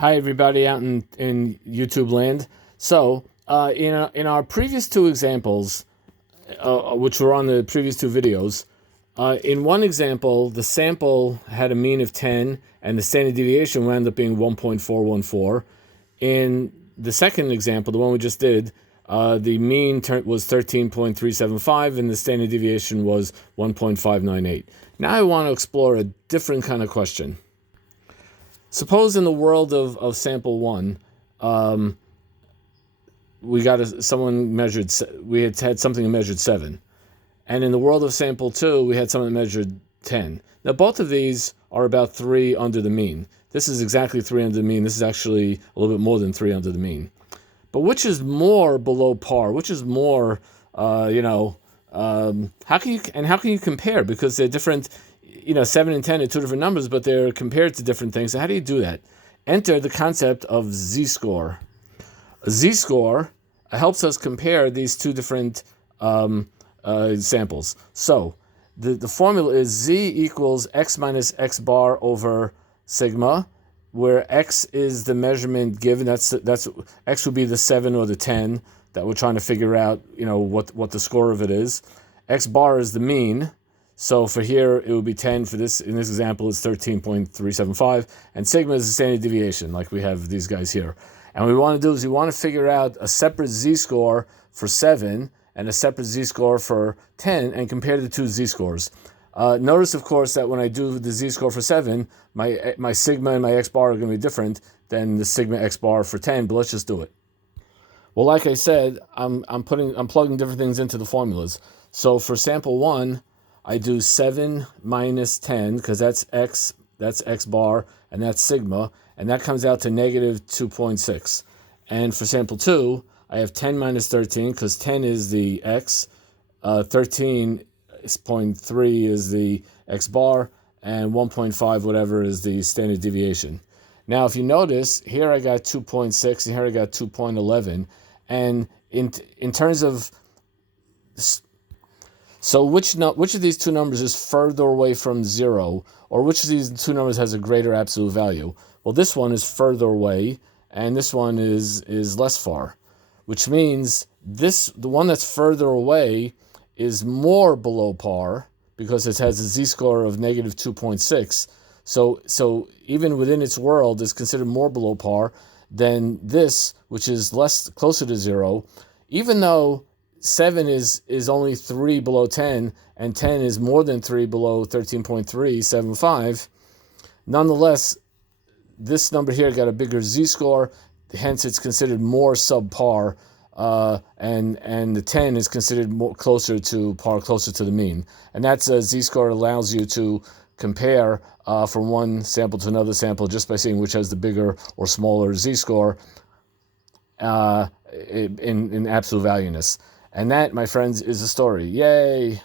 Hi, everybody out in YouTube land. So, in our previous two examples, which were on the previous two videos, in one example, the sample had a mean of 10, and the standard deviation wound up being 1.414. In the second example, the one we just did, the mean was 13.375, and the standard deviation was 1.598. Now I want to explore a different kind of question. Suppose in the world of sample one, we got someone measured. We had something that measured 7, and in the world of sample two, we had something that measured 10. Now both of these are about 3 under the mean. This is exactly 3 under the mean. This is actually a little bit more than 3 under the mean. But which is more below par? Which is more, how can you compare? Because they're different. 7 and 10 are two different numbers, but they're compared to different things. So how do you do that? Enter the concept of z-score. A z-score helps us compare these two different samples. So the formula is z equals x minus x bar over sigma, where x is the measurement given. That's x would be the 7 or the 10 that we're trying to figure out. What the score of it is. X bar is the mean. So for here, it would be 10. For this, in this example, it's 13.375. And sigma is the standard deviation, like we have these guys here. And what we want to do is we want to figure out a separate z-score for 7 and a separate z-score for 10 and compare the two z-scores. Notice, of course, that when I do the z-score for 7, my sigma and my x bar are going to be different than the sigma x bar for 10, but let's just do it. Well, like I said, I'm plugging different things into the formulas. So for sample 1, I do 7 minus 10, because that's x bar, and that's sigma, and that comes out to negative 2.6. And for sample 2, I have 10 minus 13, because 10 is the x, 13.3 is the x bar, and 1.5 whatever is the standard deviation. Now, if you notice, here I got 2.6, and here I got 2.11, and in terms of... So which of these two numbers is further away from 0, or which of these two numbers has a greater absolute value? Well, this one is further away, and this one is less far, which means the one that's further away is more below par because it has a z-score of negative 2.6. So even within its world, is considered more below par than this, which is closer to 0, even though 7 is only 3 below 10, and 10 is more than 3 below 13.375. Nonetheless, this number here got a bigger z-score, hence it's considered more subpar, and the 10 is considered more closer to par, closer to the mean. And that's a z-score allows you to compare from one sample to another sample just by seeing which has the bigger or smaller z-score in absolute valueness. And that, my friends, is the story. Yay!